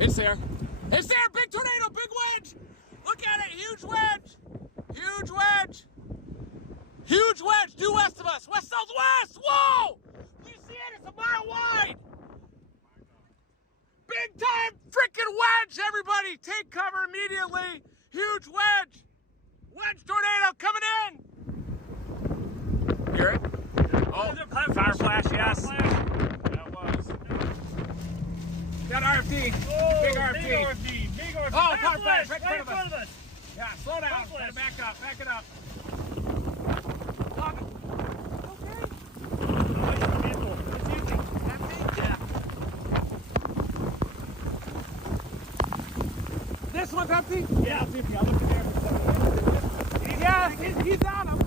It's there. It's there. Big tornado. Big wedge. Look at it. Huge wedge. Huge wedge. Huge wedge due west of us. West southwest. Whoa! You see it? It's a mile wide. Big time freaking wedge, everybody. Take cover immediately. Huge wedge. Wedge tornado coming in. Hear it? Oh, fire flash, yes. That was. Got RFD. Oh, big RFD. Big RFD. Big RFD. Oh, power flash right in in front of us. Yeah, slow down. Gotta back up. Back it up. Okay. This one's empty? Yeah, it's empty. I looked in there. Yeah, he's on him.